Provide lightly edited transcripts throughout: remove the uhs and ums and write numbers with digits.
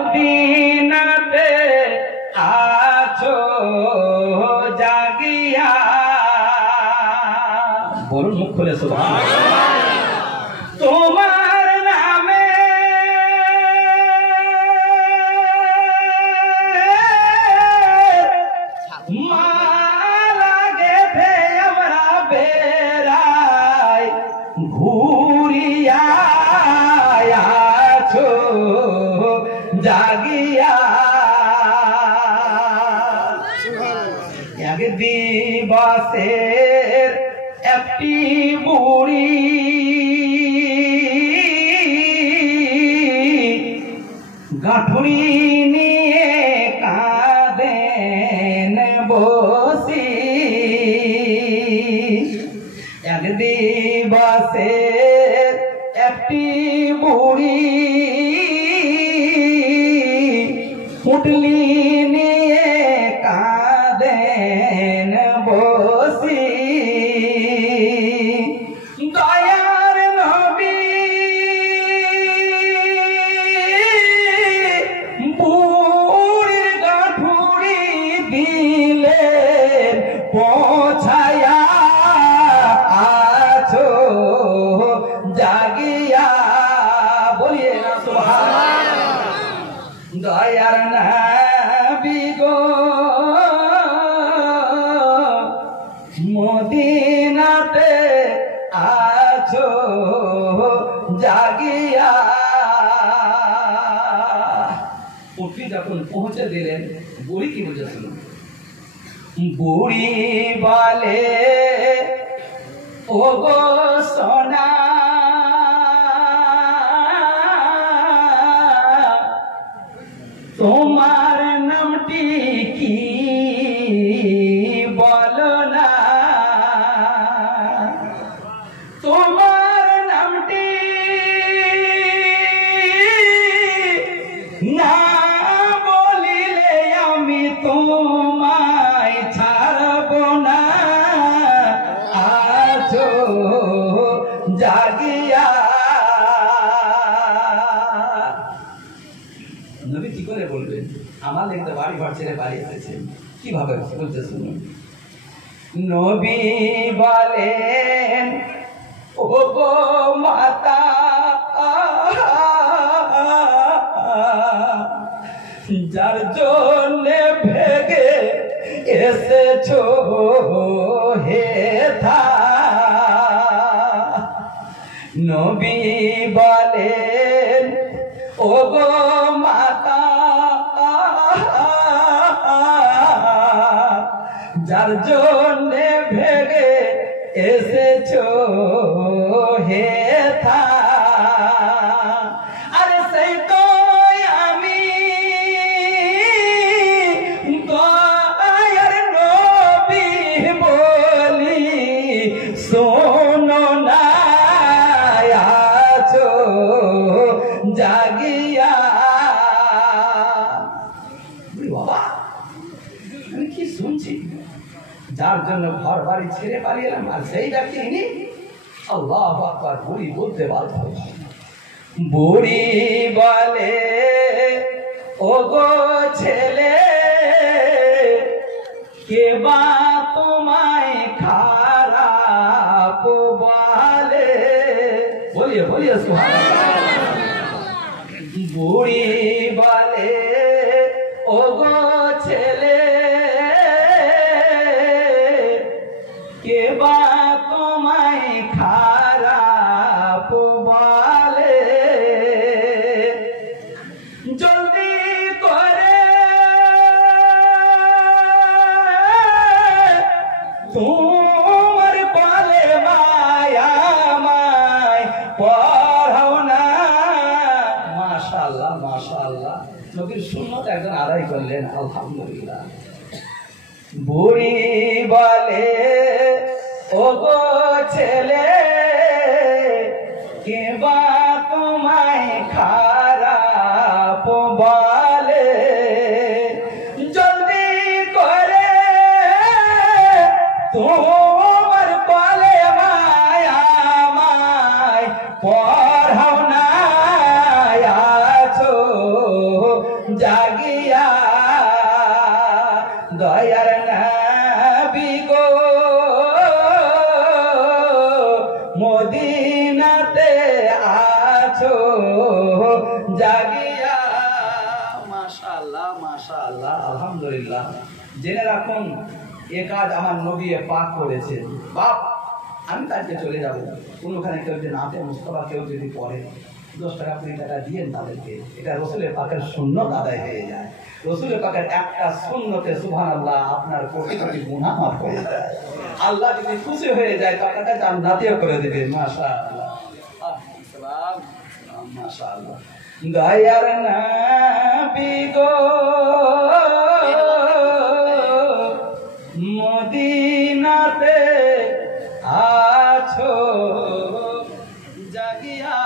মদিনাতে আছো জাগিয়া, বলুন মুখ খুলে সুবহানাল্লাহ। তোমার নামে মালা গেঁথে আমরা বেড়াই ঘুরিয়া, আছো জাগিয়া। এক দিবসের একটি বুড়ি গাঁঠুরি নিয়ে কাঁদেন বসি। এক দিবসের একটি বুড়ি পুটলি নিয়ে কাঁদেন বসি। দয়ার নবী বুড়ির গাঁঠুরি দিলেন পৌঁছায়া, আছো জাগিয়া, বলিয়ে না সুবহানাল্লাহ। দয়ার নবী গো মদিনাতে আছো জাগিয়া। উঠি যখন পৌঁছে দিলেন, বুড়ি কি বুঝেছিল? বুড়ি বলে ও গো সোনা, তোমার নামটি কি বলো না, তোমার নামটি না বলিলে আমি তোমায় ছাড়ব না, আছো জাগিয়া। নবী কি করে বলবেন? আমার লেগে বাড়ি ঘর ছেড়ে বাড়ি এসেছেন, কিভাবে বলতে শুনুন। নবী বলেন ও গো মাতা, যার জন্যে ভেগে এসেছো হে থা। নবী বলেন ও গো মাতা, যার জন্যে ভেগে এসেছো হে থা। আরে সেই তো আমি দয়ার নবী বলি, শোনো না, আছো জাগিয়া। বাবা আমি কি শুনছি? যার জন্য ঘর বাড়ি ছেড়ে পালিয়ে এলাম, আর সেই ব্যক্তি ইনি। আল্লাহু আকবার। বুড়ি বলতে বাধ্য, বুড়ি বলে ও গো ছেলে, কে বা তোমায় খারাপ বলে, বলিয়ে বলিয়ে সুবহানাল্লাহ। বুড়ি বলে ও গো ছেলে, কে বা তোমায় খারাপ বলে, জলদি করে তোমার পালে মায়ামায় পড়াও না। মাশাআল্লাহ মাশাআল্লাহ, নবীর সুন্নাত একজন আদায় করলেন, আলহামদুলিল্লাহ। বুড়ি বলে ও গো ছেলে, কে বা তোমায় খারাপ বলে, জলদি করে তোমার পালে মায়ামায় পড়াও না, আছো জাগিয়া দয়ার নবী গো মদিনাতে আছো জাগিয়া। মাশাআল্লাহ মাশাআল্লাহ আলহামদুলিল্লাহ। জেনে রাখুন এ কাজ আমার নবী পাক করেছে। বাপ আমি তাকে চলে যাব, কোনোখানে কেউ যদি নাতে মুস্তফা কেউ যদি পড়ে 10 টাকা 20 টাকা দিয়েন তাদেরকে, এটা রসুলের পাকের সুন্নত আদায় হয়ে যায়। রসুলের পাকের একটা সুন্নতে সুবহানাল্লাহ আপনার কোটি কোটি গুনাহ মাফ হয়ে যায়। আল্লাহ যদি খুশি হয়ে যায় তো আপনাকে জান্নাতিও করে দেবে। মাশাআল্লাহ মাশাআল্লাহ। দয়ার নবী গো মদিনাতে আছো জাগিয়া।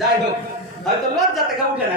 যাই হোক, হয়তো লজ্জা থেকে উঠে না।